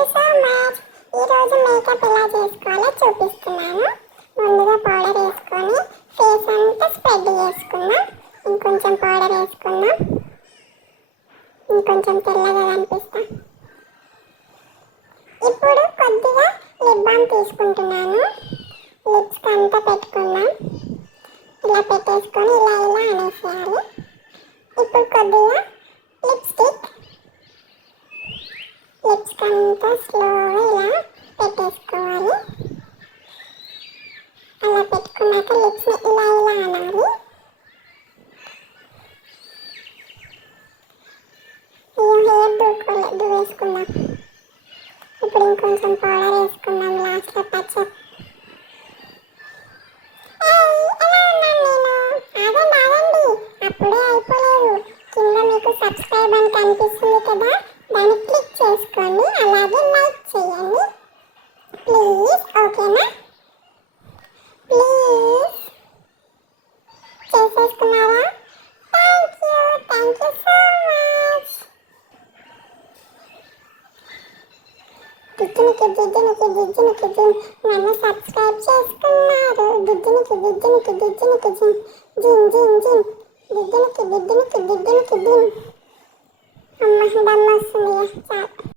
You so much. ఈరోజు makeup ఎలా చేసుకోవాలో చూపిస్తున్నాను. ముందుగా పౌడర్ వేసుకొని ఫేస్ అంతా స్ప్రెడ్ చేసుకుందాం. ఇంకొంచెం పౌడర్ వేసుకుందాం. ఇంకొంచెం తెల్లగా కనిపిస్తాం. ఇప్పుడు కొద్దిగా లిప్ బామ్ తీసుకుంటున్నాను. లిప్స్కి అంతా పెట్టుకుందాం. ఇలా పెట్టేసుకొని ఇలా అనేసేయాలి. ఇప్పుడు కొద్దిగా లిప్స్టిక్ లిప్స్కి అంతా స్లోగా ఇలా పెట్టేసుకోవాలి. అలా పెట్టుకున్నాక లిప్స్ని ఇలా అనాలి. హెయిర్ వేసుకుందాం. ఇప్పుడు ఇంకొంచెం పౌడర్ వేసుకుందాం లాస్ట్లో టచ్అప్. అప్పుడే అయిపోలేదు. కింద మీకు సబ్స్క్రైబ్ అని కనిపిస్తుంది కదా, దాన్ని క్లిక్ చేసుకోండి. అలాగే లైక్ చేయండి ప్లీజ్. ఓకేనా? ప్లీజ్ చేసేసుకున్నారా? Thank you so much. గిజ్జనికి నన్ను సబ్స్క్రైబ్ చేసుకున్నారు. గిజ్జనికి జిన్ గిజ్జనికి అమ్మ దమ్మ వస్తుంది. చాలు.